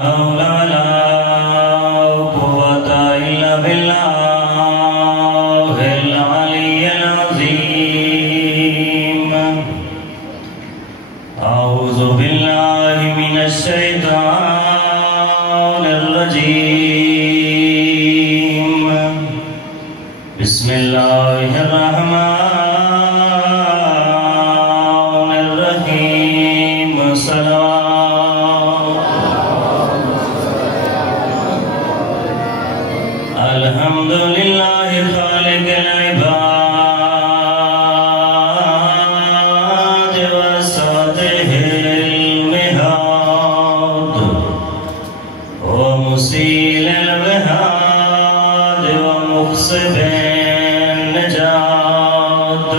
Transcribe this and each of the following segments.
حول ولا قوة إلا بالله العلي العظيم. أعوذ بالله من الشيطان الرجيم. بسم الله الرحمن الرحيم. الحمد لله خالق العباد وساطه المهاد ومسيل الوهاد ومخصب النجاد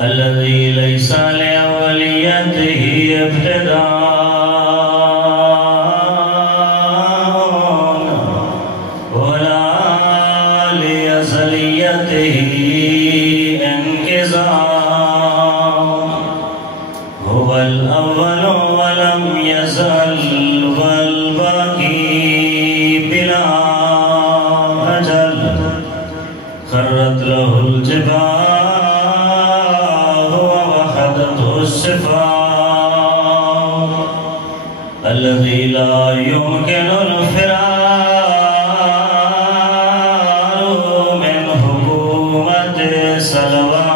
الذي ليس لأوليته ابتداء هو الأول ولم يزل والباقي بلا أجل خرت له الجبال ووحدته الشفاء الذي لا يمكن الفرار من حكومة صلوات.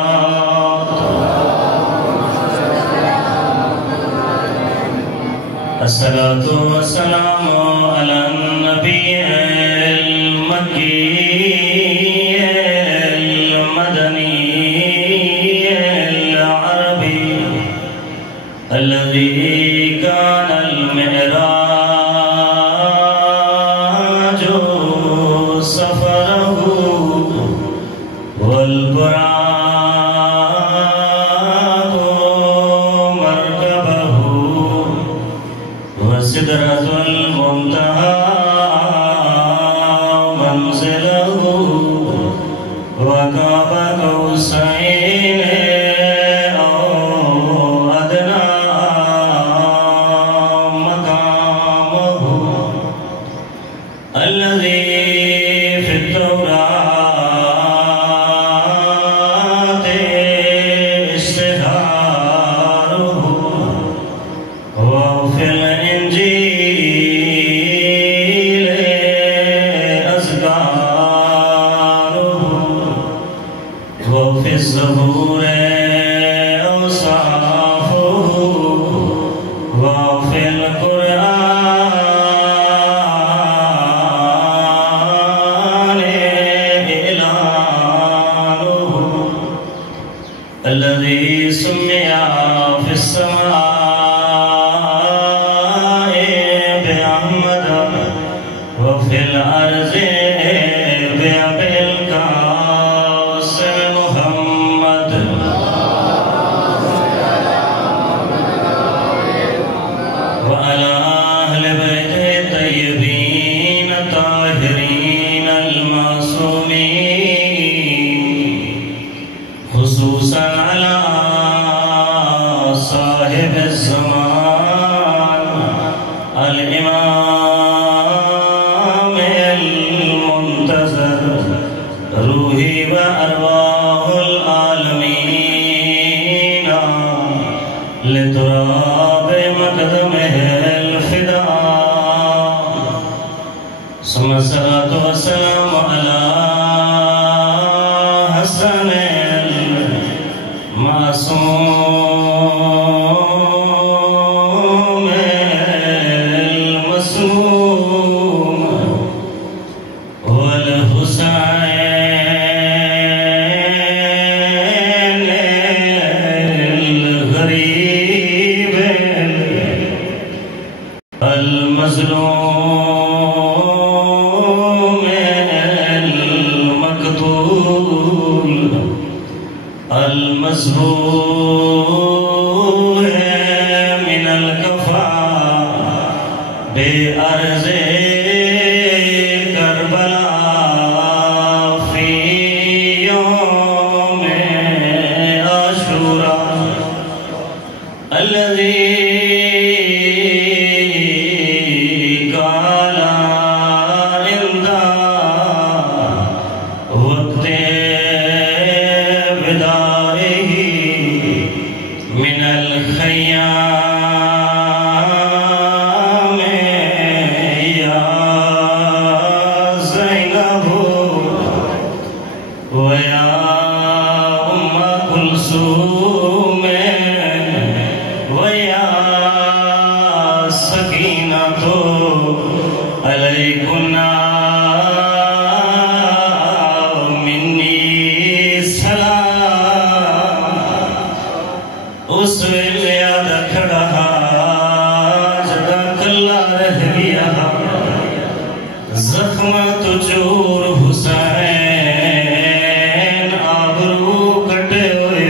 الصلاة والسلام على النبي المكي المدني العربي الذي كان المعراج سفره والبراق مركبه وسدرة المنتهى منزله وقاب قوسين أو أدنى مقامه الذي في التوراة اشتهاره وفي الإنجيل أذكاره وفي الزبور أوصافه وفي القرآن إعلانه الذي سمي في السماء بأحمد وفي الأرض بأبي القاسم محمد وعلى أهل بيته الطيبين الطاهرين المعصومين خصوصا على صاحب الزمان الإمام المنتظر روحي وأرواح العالمين لتراب مقدمه الفداء ثم الصلاة والسلام على حسن المعصوم المسموم والحسين الغريب المظلوم المقتول المسبوح من الكفار بأرض كربلاء في يوم عاشوراء الذي تعالی اندا وقت وداعه من الخیام یا زینب ویا ام کلثوم ویا سکینۃ علیکنا منی سلام اس ویلے آدھا کھڑا جڑا کلا رہ گیا زخم تو چور حسین آبرو کٹے ہوئے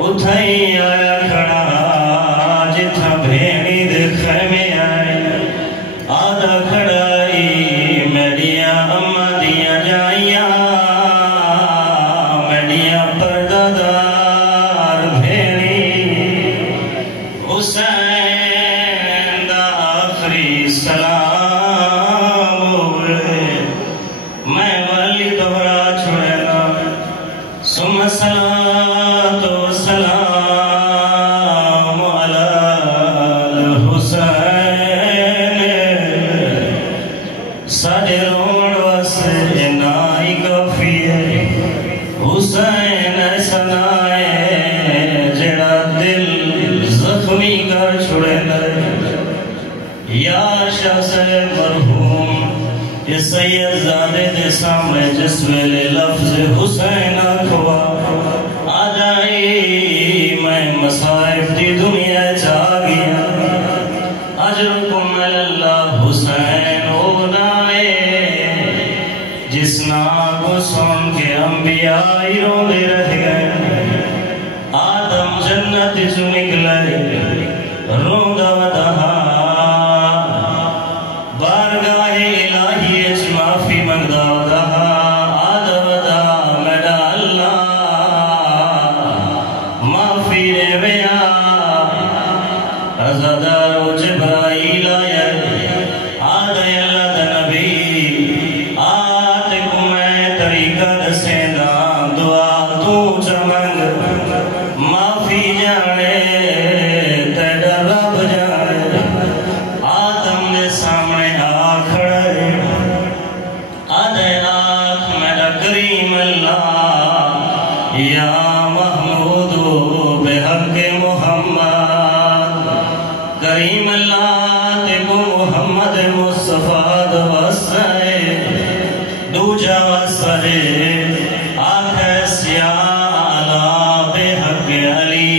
اتھائی آیا کھڑا جتھا بھینی دے خیمے آئے آدھا کھڑائی میڈیا اما دیا جائیا میڈیا پردادار بھینی حسین دا آخری سلام ہوئے میں والی دورا چھوڑنا سم صلاة و سلام علی الحسین ساڑے روڑ واسے نائی کافی ہے حسین ایسا نائے جڑا دل زخمی کر چھوڑے لے یا شاہ سے مرحوم یہ سید زادے دے سامنے جس ویلے لفظ حسین آکھوا آ جائی میں مصائب دی دنیا چاہ گیا اجرکم اللہ حسین ہو نائے جس نام کو سن کے انبیاء رو دے رہ گئے آدم جنت جو نکلے روندہ ودہا بارگاہ الہی اچ معافی منگدا ودہا آدم ودا میڈا اللہ معافی رے ویا عزادارو جبرائیل آیا آدھے اللہ دا نبی آدھے کو میں طریقہ دسیندہ دعا تو چمنگ معافی جانے تیڑا رب جانے آدم دے سامنے آکھڑے آدھے آکھ میرا کریم اللہ یا محمود بحق محمد کریم اللہ دیکھو محمد مصطفیٰ دوسرے دوجہ وسرے آکھے سیالا بحق علی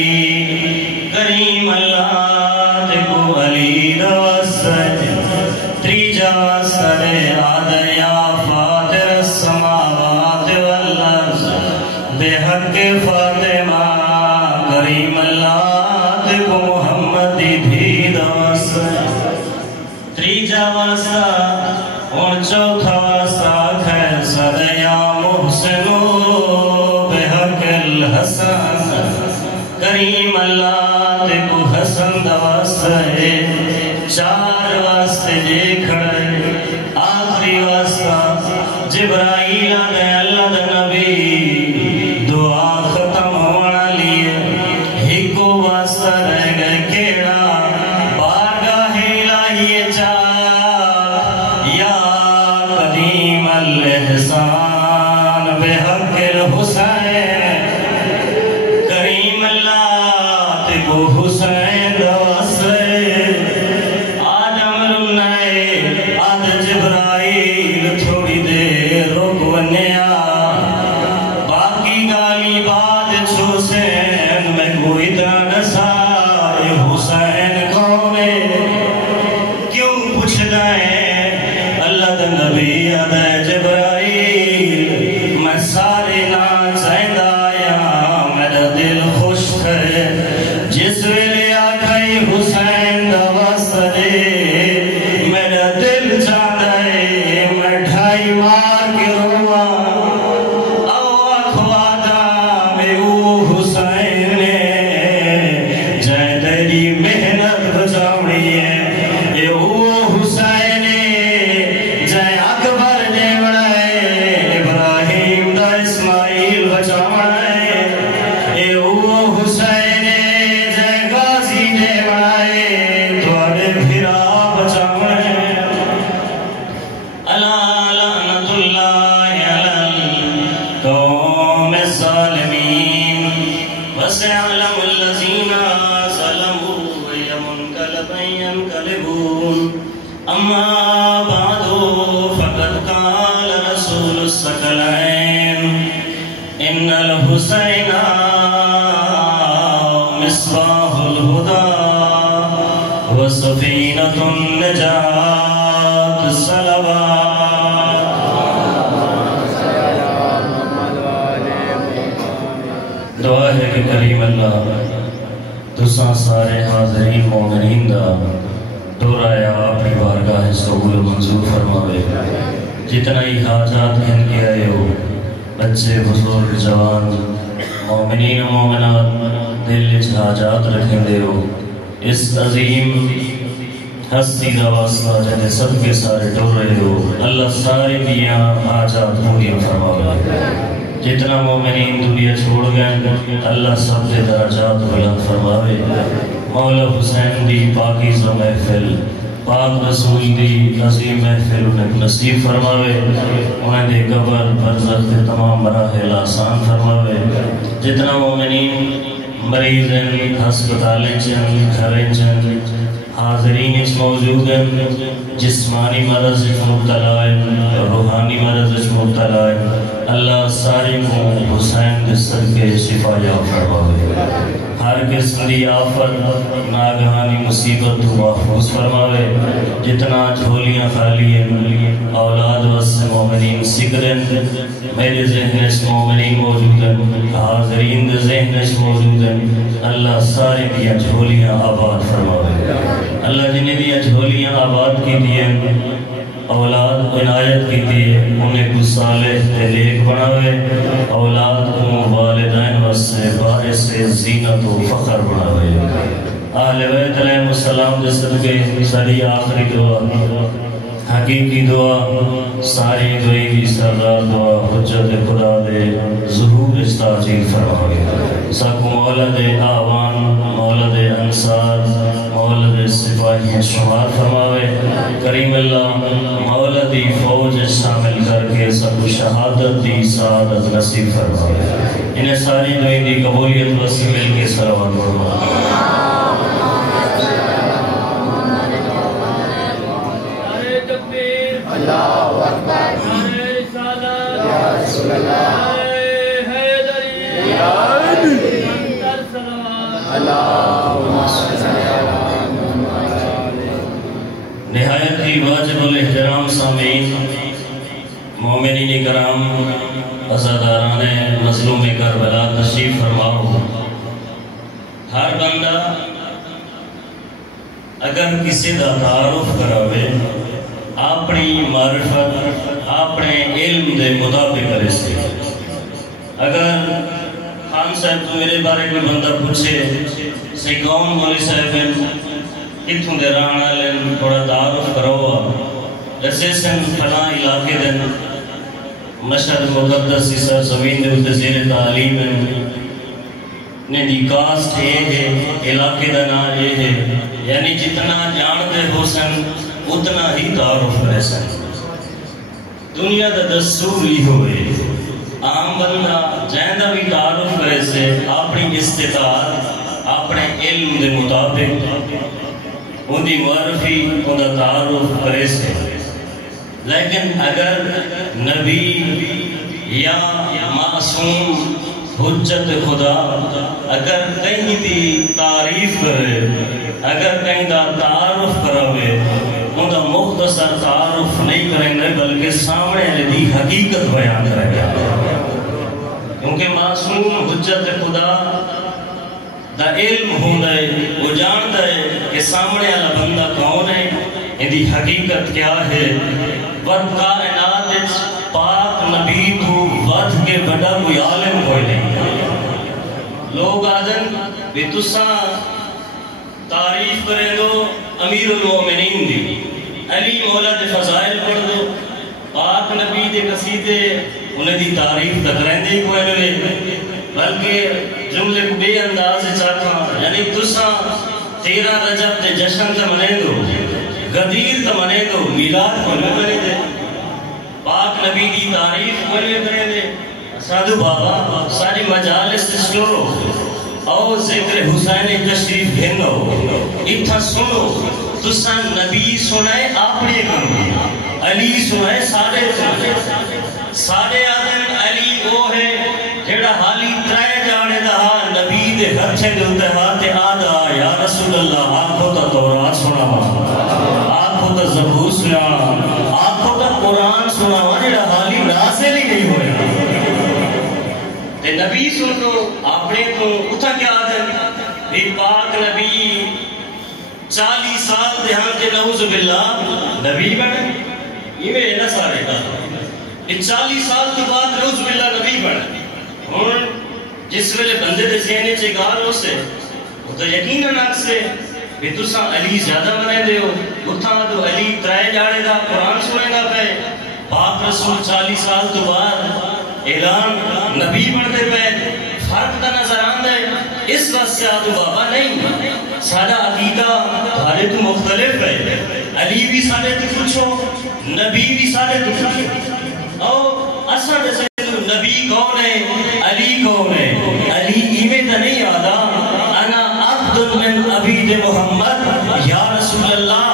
کریم اللہ دیکھو علی دوسرے تریجہ وسرے آدھے یا فاتر السماوات والارض بحق فاطمہ کریم اللہ دیکھو محمد بھی دوسرے تریجہ واسا اور چوتھا واسا ہے صدیا محسنو بحق الحسن کریم اللہ دیکھو حسن دوسرے چار واسطے جے کھڑے آخری واسطہ جبرائیل آدھے اللہ دا نبی دعا ختم ہونا لیے ہی کو واسطہ رہ گئے کیڑا بارگاہ الہی چاہ یا قدیم الاحسان بحق الحسین کریم اللہ تکو حسین دوسرے آج امر نائے آج جبرائیل تھوڑی دیر رک ونیا يعلمون أما بعد فقد قال رسول الثقلين إن الحسين مصباح الهدى وسفينة النجاة الصلوات. دعا ہے کہ کریم اللہ تساں سارے حاضرین مومنین دا دورہ اپنی بارگاہ قبول منظور فرماوے. جتنا ہی حاجات ہیں کہ آئے ہو، بچے بزرگ جوان مومنین و مومنات دل وچ حاجات رکھیں دے ہو، اس عظیم ہستی دا واسطہ جنہیں سب کے سارے ڈر رہے ہو، اللہ سارے دیاں حاجات پوریاں فرماوے. جتنا مومنین دنیا چھوڑ گئے اللہ سب دے درجات بلند فرماوے. مولا حسین دی پاکیزہ محفل، پاک رسول دی عظیم محفل انہیں نصیب فرماوے. انہیں دے قبر برزخ دے تمام مراحل آسان فرماوے. جتنا مومنین مریض ہیں، ہسپتالیں چن، گھریں چن، حاضرین اس موجود ہیں، جسمانی مرض مبتلا ہے، روحانی مرض مبتلا ہے، اللہ ساری کو حسین دے صدقے شفا یاب فرماوے. ہر قسم دی آفت ناگہانی مصیبت تو محفوظ فرماوے. جتنا جھولیاں خالی ہیں اولاد واسطے مومنین سکرن، میرے ذہن اس مومنین موجود ہیں، حاضرین دے ذہن اس موجود ہیں، اللہ سارے دیا جھولیاں آباد فرماوے. اللہ جنہیں دیا جھولیاں آباد کی دیئے، اولاد عنایت کی دیئے، انہیں کو صالح تحلیق بناوے. اولاد کو والدین واسطے باعث زینت و فخر بناوے. اہل بیت علیہ السلام دے صدقے ساری آخری دعا، حقیقی دعا، ساری دعائی کی سردار دعا، حجت خدا دے ظہور استعجیل فرماوے. ساکو مولا دے آوان، مولا دے انصار، مولا دے سپاہی شمار فرماوے. کریم اللہ مولا دی فوج شامل کر کے سب شہادت دی سعادت نصیب فرماوے. انہیں ساری دعائی دی قبولیت وسیع مل کے صلوات فرماوے. اللہ اکبر، رسالت یا رسول اللہ، حیدری یا علی، اللہم صلی علی محمد. نہایت ہی واجب الاحترام سامعین، مومنین کرام، عزاداران مظلوم کربلا تشریف فرماؤ. ہر بندہ اگر کسی دا تعارف کراوے اپنی معرفت اپنے علم دے مطابق کرے سے. اگر خان صاحب تو میرے بارے میں بندہ پوچھے سی کون مولی صاحب ہیں، کتوں دے رہنا لیں، تھوڑا تعارف کرو. جیسے سن فلاں علاقے دن مشہد مقدس سر زمین دے زیر تعلیم ہیں، نے دی کاسٹ یہ ہے، علاقے دا نا یہ ہے، یعنی جتنا جانتے ہو سن اتنا ہی تعارف کرے سن. دنیا دا دستور ہی ہوئے عام بندہ جہاں بھی تعارف کرے سے اپنی استطاعت اپنے علم دے مطابق ان دی معرفی ان دا تعارف کرے سے. لیکن اگر نبی یا معصوم حجت خدا اگر کہیں دی تعریف کرے، اگر کہیں دا تعارف کراوے، ان دا مختصر تعارف نہیں کریں گے بلکہ سامنے دی حقیقت بیان کریں گے. کیونکہ معصوم حجت خدا دا علم ہوندہ ہے، وہ جانتا ہے کہ سامنے والا بندہ کون ہے، ان دی حقیقت کیا ہے. ود کائنات پاک نبی تو ود کے بڑا کوئی عالم کوئی نہیں. لوگ آدن بھی تساں تعریف کریں دو امیر المومنین دی، علی مولا دے فضائل پڑھ دو، پاک نبی دے قصیدے انہیں دی تعریف تک رہندے کوئی نہیں، بلکہ جملے کو بے انداز چاہتا یعنی تساں 13 رجب دے جشن تے منے دو، غدیر تے منے دو، میلاد کو منے دے، پاک نبی دی تعریف کوئی کرے دے. سادھو بابا ساری مجالس سنو او ذکر حسین تشریف گھنو، اتھا سنو تسا نبی سنائے اپنے کم علی سنائے سارے آدم علی وہ ہے جیڑا حالی ترائے جانے دہا نبی دے ہتھے دے اتحاد آدھا یا رسول اللہ آپ کو تا تورات سنا آپ کو تا زبور سنا آپ کو تا قرآن سنا جیڑا حالی نازل ہی نہیں ہوئے تے نبی سن تو اپنے تو اتھا کیا آدم ایک پاک نبی 40 سال دہاں تے نعوذ باللہ نبی بڑھے یہ میں نہ سارے کا 40 سال تو بعد نعوذ باللہ نبی بڑھے اور جس ویلے بندے دے ذہنے چے گال ہو سے وہ تو یقیناً آگ سے بھی تساں علی زیادہ بنے دے ہو اتھا تو علی ترائے جاڑے دا قرآن سنے گا پہ پاک رسول 40 سال تو بعد اعلان نبی بڑھتے پہ فرق تا نظر آندہ ہے اس وقت سے آدھو بابا نہیں سارا عقیدہ بھارے تو مختلف ہے علی بھی سارے تو پوچھو نبی بھی سارے تو پوچھو اور اصل سے نبی کون ہے علی کون ہے علی ایمیں تا نہیں آدھا انا عبد من عبید محمد یا رسول اللہ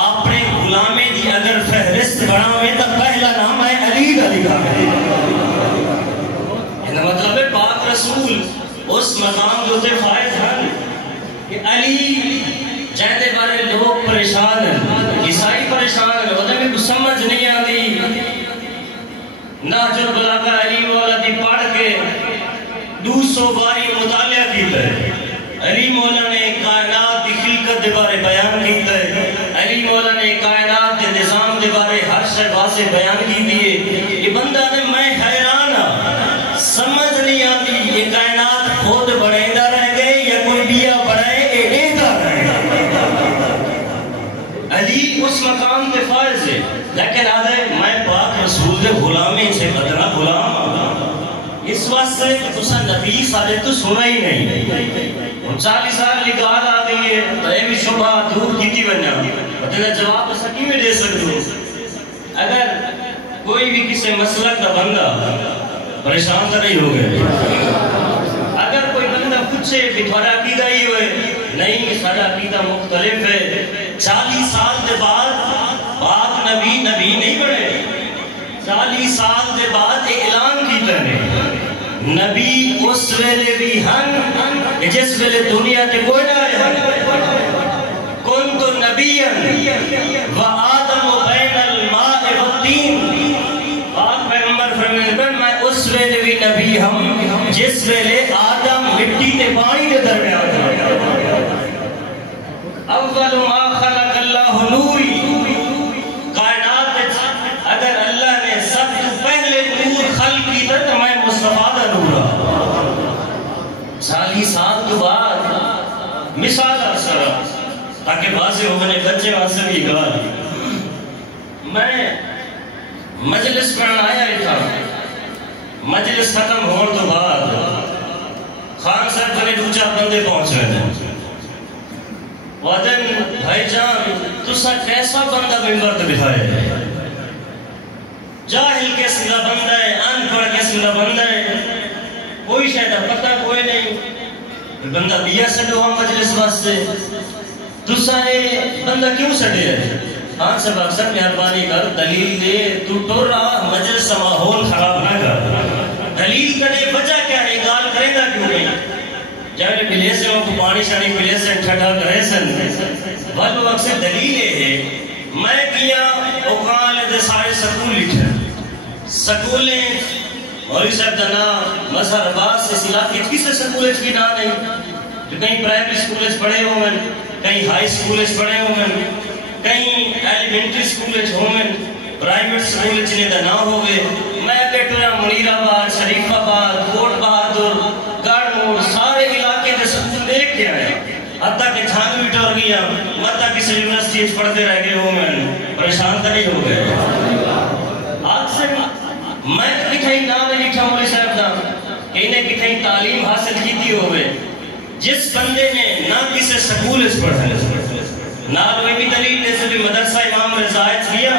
اپنے غلامے دی اگر فہرست بڑھاویں تا پہلا نام ہے علی کا لکھا ہے مطلب ہے پاک رسول اس مقام جو تے فائد ہیں کہ علی جہتے بارے لوگ پریشان ہیں عیسائی پریشان ہیں وہ میں کچھ سمجھ نہیں آتی ناجر بلاغہ علی مولا دی پڑھ کے 200 باری مطالعہ کیتا ہے علی مولا نے کائنات دی خلقت دے بارے بیان کیتا ہے علی مولا نے کائنات دے نظام دے بارے ہر شے واضح بیان کی دیئے یہ بندہ نے میں حیران ہاں سمجھ نہیں آتی یہ کائنات خود بڑھائندہ رہ گئے یا کوئی بیا بڑھائے ایڈیدہ رہ گئے علی اس مقام دے فائز ہے لیکن آدھے میں پاک رسول دے غلامی سے بدنا غلام اس وقت سے تسا نبی سارے تو سنا ہی نہیں 40 سال نکال آ گئی ہے تو اے بھی شبہ دور کیتی بنیا بتنا جواب تو سکی میں دے سکتے اگر کوئی بھی کسی مسلک کا بندہ پریشان تو نہیں ہو گئے اگر کوئی بندہ پوچھے کہ تھوڑا عقیدہ ہی ہوئے نہیں سارا عقیدہ مختلف ہے 40 سال دے بعد پاک نبی نہیں بڑھے 40 سال دے بعد اعلان کیتا ہے نبی اس ویلے بھی ہن جس ویلے دنیا تے کوئی نہ ہے کنت نبیا و آدم بین الماء والطین پاک پیغمبر فرمائے میں اس ویلے بھی نبی ہم جس ویلے آدم مٹی تے پانی دے درمیان اول ما خلق اللہ نوری کائنات اگر اللہ نے سب سے پہلے نور خلق کی تو میں مصطفیٰ دا نورا 40 سال تو بعد مثال اثر تاکہ واضح ہو میں بچے واسے بھی گال میں مجلس پڑھنا آیا ہی تھا مجلس ختم ہونے تو بعد خان صاحب بنے دوچہ بندے پہنچ رہے ہیں وعدن بھائی جان تسا کیسا بندہ ممبر تے بٹھائے جاہل قسم کا بندہ ہے ان پڑھ قسم کا بندہ ہے کوئی شاید پتہ کوئی نہیں بندہ بیا سڈو ہم مجلس واسطے تسا یہ بندہ کیوں سڈے ہے خان صاحب اکثر مہربانی کر دلیل دے تو ٹور رہا مجلس کا ماحول خراب نہ کر دلیل کرے وجہ کیا ہے گال کرے گا کیوں نہیں جب پلے سے وہ پانی شانی پلے سے ٹھٹا کرے سن وہ اکثر دلیل ہے میں کیا اوقال دے سارے سکول لکھا سکولیں مولی صاحب دا نام مظہر عباس اس علاقے کسی سکولیں بھی نہ نہیں جو کہیں پرائمری سکولیں پڑھے ہوں گے کہیں ہائی سکولیں پڑھے ہوں گے کہیں ایلیمنٹری سکولیں ہوں گے پرائیویٹ سکولیں جنہیں دا نہ ہوئے میں بیٹھویا منیر آباد شریف آباد کوٹ بہادر گاڑ موڑ سارے علاقے دے سکول دیکھ کے آئے حتیٰ کہ جھانگ بھی ٹور گیا مطلع کسی یونیورسٹی پڑھتے رہ گئے ہوں گے پریشان تو نہیں ہو گئے آج سے میں کتھائی نام لکھا مولی صاحب دا کہ انہیں کتھائی تعلیم حاصل کی تھی ہوئے جس بندے نے نہ کسی سکول اس پڑھا نہ کوئی بھی دلیل جیسے بھی مدرسہ امام رضائج کیا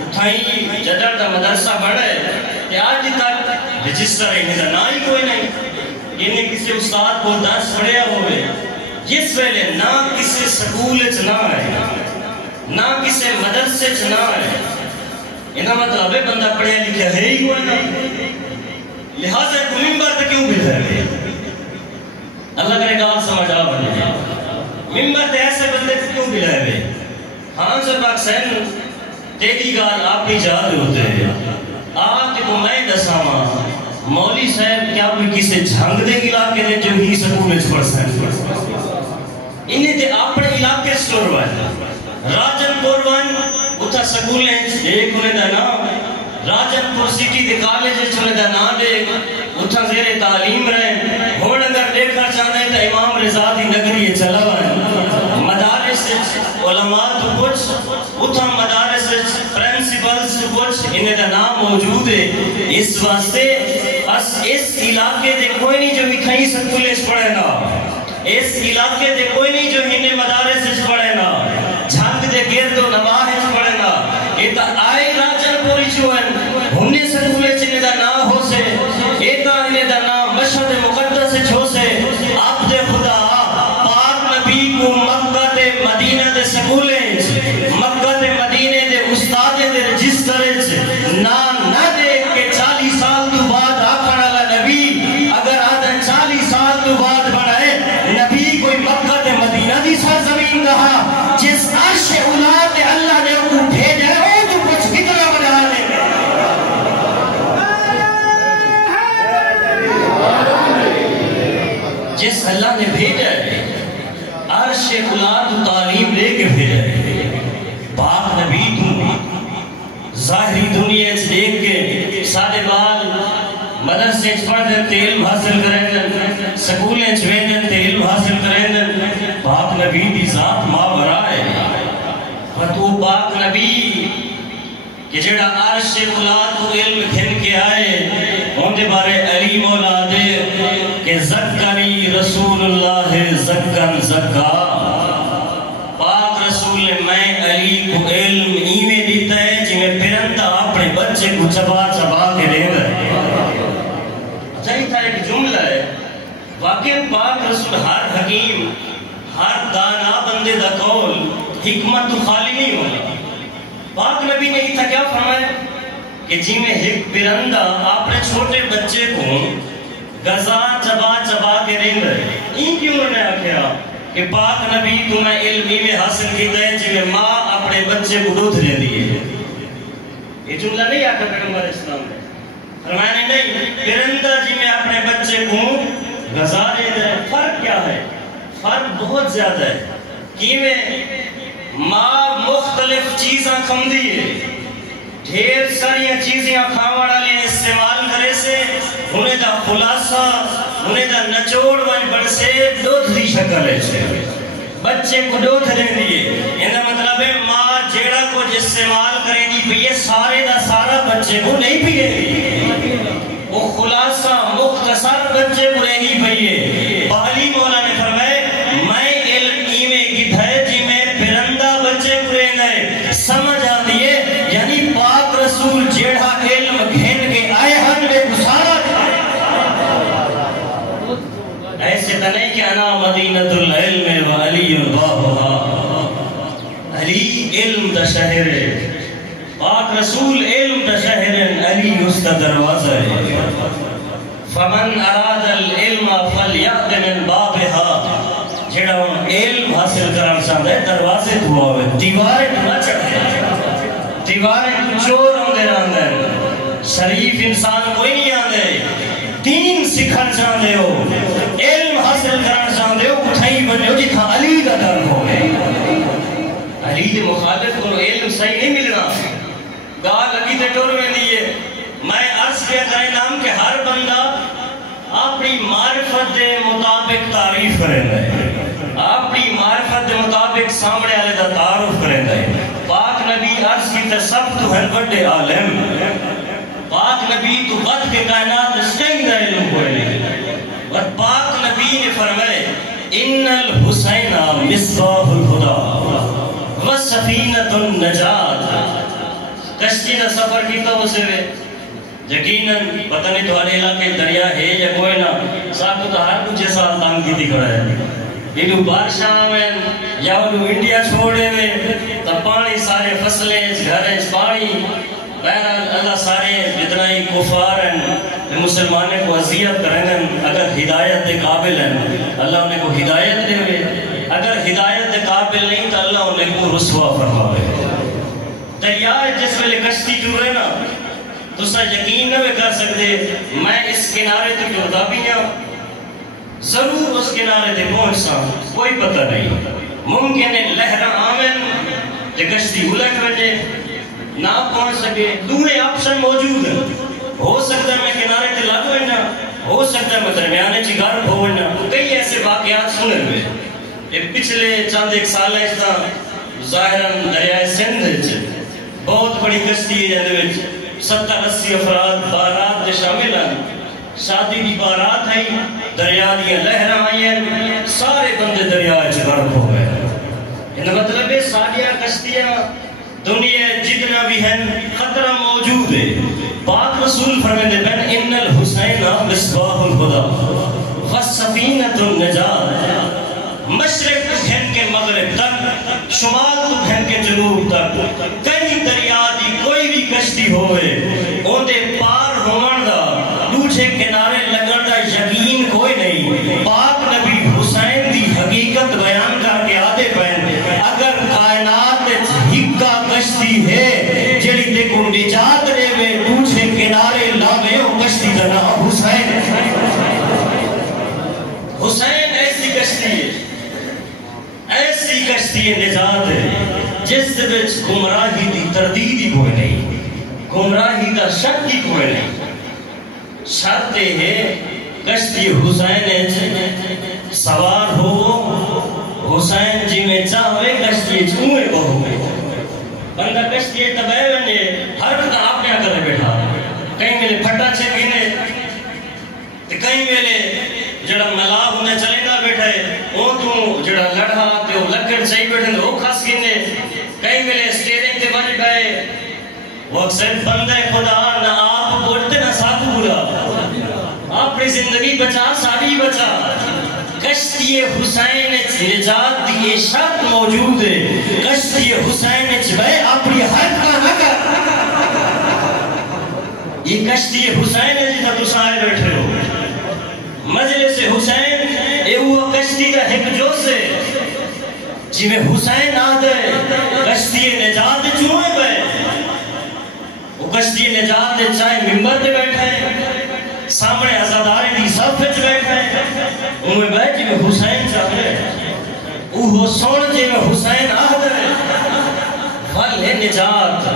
اٹھائی جدر دا مدرسہ بڑھے کہ آج تک رجسٹر انہیں دا نہ ہی کوئی نہیں انہیں کسی استاد کو درس پڑھیا ہوئے جس ویلے نہ کسی سکول نہ آئے نہ کسی مدرسے چ نہ ہے انہاں مطلب ہے بندہ پڑھیا لکھیا ہے ہی کوئی نہ لہٰذا کو ممبر تے کیوں بھیجا ہے اللہ کرے گا سمجھ آ بنے ممبر تے ایسے بندے کیوں بھیجا ہے ہاں صاحب اکسین تیری گال آپ ہی جاد ہوتے ہیں آپ کے کو میں دساواں مولی صاحب کیا بھی کسی جھنگ دے علاقے دے جو ہی سکول اچ پڑھ سکتے انہیں تے اپنے علاقے سٹور ہوئے راجن پوروان اتھا سکول ایک انہیں دا نام راجن پور سٹی دے کالج انہیں دا نام دے اتھا زیر تعلیم رہے ہون اگر دیکھا چاہنے تا امام رضا دی نگری چلا ہوئے مدارس علماء تو کچھ اتھا مدارس پرنسپلز تو کچھ انہیں دا نام موجود ہے اس واسطے اس علاقے دے کوئی نہیں جو مکھائی سکول اچ پڑھے نا اس علاقے دے کوئی نہیں جو ہنے مدارس اچ پڑھے نا جھنگ دے گرد و نواح اچ پڑھے نا ایتا آئے راجن پوری چوئن ہنے سکول اچ انہیں دا نام ہو سے ایتا انہیں دا نام مشہد مقدس اچ ہو سے عبد خدا پاک نبی کو مکہ دے مدینہ دے سکول اچ مکہ دے مدینہ دے استاد دے رجسٹر اچ نام نہ دیکھ کے 40 سال تو بعد آکھن والا نبی اگر آدھا 40 سال تو بعد بڑھائے نبی کوئی مکہ دے مدینہ دی سرزمین کہا جس عرش اولاد اللہ نے کو بھیجا ہے وہ تو کچھ کتنا بنا لے جس اللہ نے بھیجا ہے عرش اولاد تعلیم لے کے بھیجا ہے پاک نبی تو ظاہری دنیا سے دیکھ کے سادے بال مدرسے پڑھ دیں علم حاصل کریں دیں سکولیں چھویں دیں علم حاصل کریں دیں پاک نبی دی ذات ماں برائے تو پاک نبی کہ جڑا عرش اولاد کو علم کھن کے آئے ان دے بارے علی مولا دے کہ زکری رسول اللہ زکن زکا پاک رسول نے میں علی کو علم ایمیں دیتا ہے جی میں پرندہ اپنے بچے کو چبا چبا کے دے گئے صحیح تھا ایک جملہ ہے واقعی پاک رسول ہر حکیم ہر دانا بندے دا قول حکمت تو خالی نہیں ہوگا پاک نبی نے یہ تھا کیا فرمایا کہ جی میں ایک پرندہ اپنے چھوٹے بچے کو غذا چبا چبا کے رنگ رہے این کیوں انہوں نے آکھیا کہ پاک نبی تمہیں علمی میں حاصل کی گئے جی میں ماں اپنے بچے کو دودھ لے دیئے یہ جملہ نہیں آکھا پیغمبر اسلام نے فرمایا نہیں پرندہ جی میں اپنے بچے کو غذا دے دے فرق کیا ہے فرق بہت زیادہ ہے کہ میں ماں مختلف چیزاں کم دیئے ڈھیر ساریاں چیزیں کھاوڑا لے استعمال کرے سے انہیں دا خلاصہ انہیں دا نچوڑ ون بڑھ سے دودھ دی شکل ہے بچے کو دودھ دے دیئے یہ مطلب ہے ماں جیڑا کو استعمال کرے دی پیئے سارے دا سارا بچے کو نہیں پیئے دی وہ خلاصہ مختصر بچے کو نہیں پیئے پہلی مولا نے فرمائے میں علم ایمیں کی تھے جی میں پرندہ بچے کو رہے گئے سمجھ آ دیئے یعنی پاک رسول جیڑا علم گھن کے آئے ہن میں گسارا ایسے تو نہیں کہ انا مدینۃ العلم و علی بابها علی علم دا شہر پاک رسول علم دا شہر علی اس کا دروازہ ہے فمن اراد العلم فلیأت من بابها جڑا ہم علم حاصل کرنا چاہتا ہے دروازے تو ہوئے دیواریں تو نہ چڑھتے دیواریں تو چور ہوں دے رہاں دے شریف انسان کوئی نہیں آندے دین سکھن چاہتے ہو علم حاصل کرنا چاہتے ہو اٹھائی بنے ہو جتھا علی کا در ہو گئے علی دے مخالف کو علم صحیح نہیں ملنا گاہ لگی تے ٹور میں دیئے میں عرض کیا کریں نام کہ ہر بندہ اپنی معرفت دے مطابق تعریف کریں گے اپنی معرفت دے مطابق سامنے آلے دا تعارف کریں گے پاک نبی عرض کی تصف تو ہر بڑے عالم پاک نبی تو بد کے کائنات اسٹینگ دا علم ہوئے نہیں اور پاک نبی نے فرمائے ان الحسین مصباح الہدا وسفینۃ النجات کشتی نہ سفر کی تو اسے یقیناً پتہ نہیں تمہارے علاقے دریا ہے یا کوئی نہ صاحب تو ہر کچھ ایسا تانگ کی دکھ رہا ہے یہ بادشاہ میں یا وہ انڈیا چھوڑے میں تو پانی سارے فصلیں گھر پانی بہرحال اللہ سارے جتنا ہی کفار ہیں مسلمانوں کو اذیت کریں اگر ہدایت کے قابل ہیں اللہ انہیں کو ہدایت دے ہوئے اگر ہدایت کے قابل نہیں تو اللہ انہیں کو رسوا فرماوے دریا جس ویلے کشتی ٹورے نا تو سا یقین نہ کر سکتے میں اس کنارے تک جڑتا بھی ہوں ضرور اس کنارے تک پہنچا کوئی پتہ نہیں ممکن ہے لہرہ آمن کہ کشتی الٹ وجے نہ پہنچ سکے دوسرے آپشن موجود ہیں ہو سکتا ہے میں کنارے تے لگ وینا ہو سکتا ہے میں درمیانے چی گھر ہو وینا کئی ایسے واقعات سنے ہوئے ایک پچھلے چند ایک سال ہے ظاہراً دریائے سندھ بہت بڑی کشتی ہے جنہے 70-80 افراد بارات دے شامل ہیں شادی دی بارات ہے دریا دیا لہرہ آئی ہیں سارے بندے دریائے چی غرق ہو گئے یہ مطلب ہے سالیاں کشتیاں دنیا جتنا بھی ہیں خطرہ موجود ہے پاک رسول فرمیدے بین ان الحسین مصباح الخدا والسفینۃ النجات مشرق تو گھن کے مغرب تک شمال تو گھن کے جنوب تک کئی دریا دی کوئی بھی کشتی ہوئے اوندے پار ہومن دا دوجھے کنارے لگن دا یقین کوئی نہیں پاک نبی حسین دی حقیقت بیان کر کے آدھے پہن اگر کائنات ہکا کشتی ہے جڑی تے کو نجات دے میں دوجھے کنارے لاوے او کشتی دا نام حسین حسین ایسی کشتی ہے ایسی کشتی نجات ہے جس وچ گمراہی دی تردید ہی کوئی نہیں گمراہی دا شک ہی کوئی نہیں شرط ہے کشتی حسین سوار ہو حسین جی میں چاہوے کشتی چوئے بہو بندہ کشتی تباہ بنے ہر وقت آپ نے کر بیٹھا کہیں میلے پھٹا چھے پینے کہیں میلے جڑا ملاب انہیں چلے نہ بیٹھے وہ تو جڑا لڑھا تے وہ لکڑ چاہی بیٹھے وہ کھاس گینے کہیں میلے سٹیرنگ تے بج گئے وہ اکثر بندہ خدا نہ آپ بولتے نہ ساتھ بولا اپنی زندگی بچا ساری بچا کشتی حسین نجات دی شرط موجود ہے کشتی حسین بھائی اپنی حد کا نہ کر یہ کشتی حسین جیتا تو سائے بیٹھے ہو مجلس حسین اے وہ کشتی دا ایک جو سے جی میں حسین آدھے کشتی نجات چوئے بے وہ کشتی نجات چاہے ممبر دے بیٹھے سامنے عزاداری دی سب پچ بیٹھے انہیں بیٹھ جی میں حسین چاہتے وہ سوڑ جی میں حسین آدھے فل ہے نجات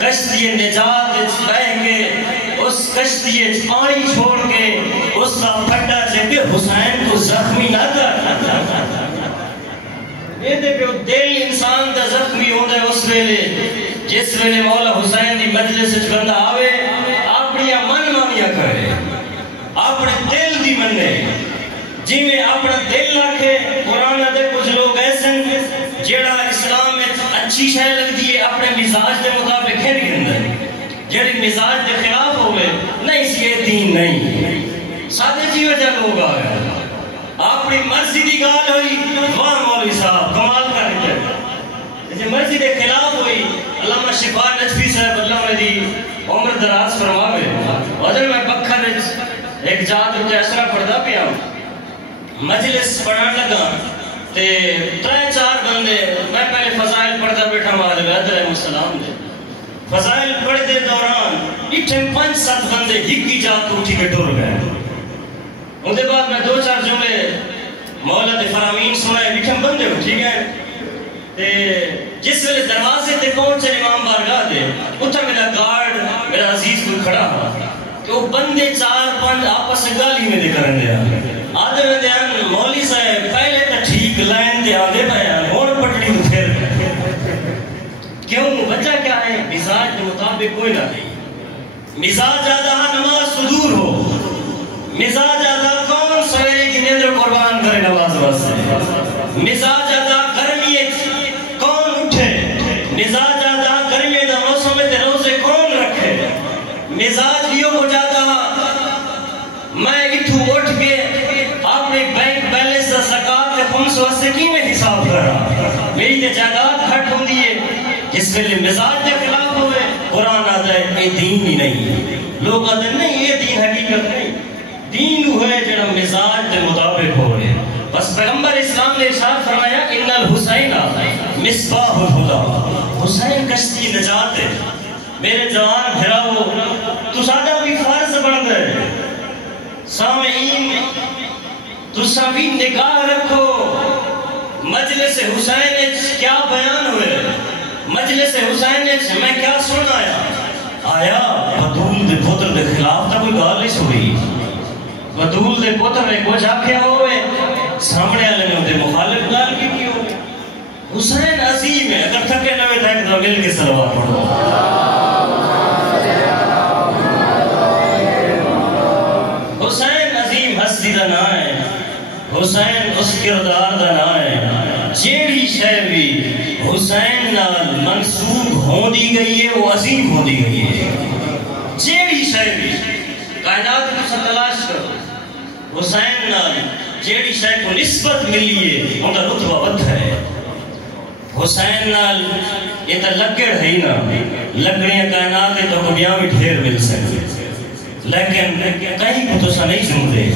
کشتی نجات بہ کے اس کشتی پانی چھوڑ کے اس کا پھٹا چکے حسین کو زخمی نہ کر یہ دیکھو دل انسان دا زخمی ہوتا ہے اس ویلے جس ویلے مولا حسین دی مجلس بندہ آوے اپنی من مانیا کرے اپنے دل دی مننے جی میں اپنا دل رکھے قرآن دے کچھ لوگ ایسے جیڑا اسلام میں اچھی شے لگتی ہے اپنے مزاج دے مطابق کھیل کے اندر جیڑی مزاج دے خلاف ہوئے نہیں سی یہ دین نہیں سادے جی وجہ لوگ آگئے اپنی مرضی دی گال ہوئی وہاں مولوی صاحب کمال کر کے جیسے مرضی دے خلاف ہوئی علامہ شفا نجفی صاحب اللہ میں دی عمر دراز فرماوے ادھر میں بکھر ایک جات روچہ اسرہ پڑھتا پیا مجلس پڑھان لگا تے 3-4 بندے میں پہلے فضائل پڑھتا بیٹھا مہاجر علیہ السلام دے فضائل پڑھتے دوران اٹھیں 5-7 بندے ہکی جات کو اٹھی کے ٹور گئے ان دے بعد میں 2-4 جملے مولا دے فرامین سنائے اٹھیں بندے اٹھی گئے تے جس ویلے دروازے تے پہنچے امام بارگاہ دے اتھا میرا گارڈ میرا عزیز کو کھڑا ہوا کہ وہ بندے 4-5 آپس گالی میں دے کرن دیا آدھے میں دیان مولی صاحب پہلے تا ٹھیک لائن دے آدھے بیان اور پٹڑی تو پھر کیوں وجہ کیا ہے مزاج کے مطابق کوئی نہ نہیں مزاج آدھا نماز صدور ہو مزاج آدھا کون سویرے کی نیندر قربان کرے نماز واسطے مزاج آدھا گرمی کون اٹھے مزاج آدھا گرمی دا موسم تے روزے کون رکھے مزاج یہ ہو جاتا میں اتھو اٹھ کے اپنے بینک بیلنس دا تے جائیداد گھٹ ہوندی ہے جس ویلے مزاج کے خلاف ہوئے قرآن آتا ہے یہ دین ہی نہیں لوگ آتے نہیں یہ دین حقیقت نہیں دین ہوئے جڑا مزاج کے مطابق ہوئے بس پیغمبر اسلام نے ارشاد فرمایا ان الحسین مصباح الہدی حسین کشتی نجات ہے میرے جوان بھراؤ تو سادہ بھی فرض بن گئے سامعین تو سبھی نگاہ رکھو مجلس حسین کیا بیان ہوئے مجلس حسین میں کیا سن آیا بطول دے پتر دے خلاف تا کوئی گال نہیں سنی بطول دے پتر نے کچھ آکھیا ہوئے سامنے والے نے انہیں مخالف گال کی ہوئے حسین عظیم ہے اگر تھکے نوے تھا ایک مل کے صلوات پڑھو حسین عظیم ہستی دا نا ہے حسین اس کردار دا نا ہے جیڑی شے بھی حسین نال منسوب ہوندی گئی ہے وہ عظیم ہوندی گئی ہے جیڑی شے بھی کائنات کو سب تلاش کرو حسین نال جیڑی شے کو نسبت ملی ہے ان کا رتبہ ود ہے حسین نال یہ تا لکڑ ہے ہی نا لکڑیاں کائنات تو دنیا میں ڈھیر مل سکتے لیکن کہیں کو تو سا نہیں سنتے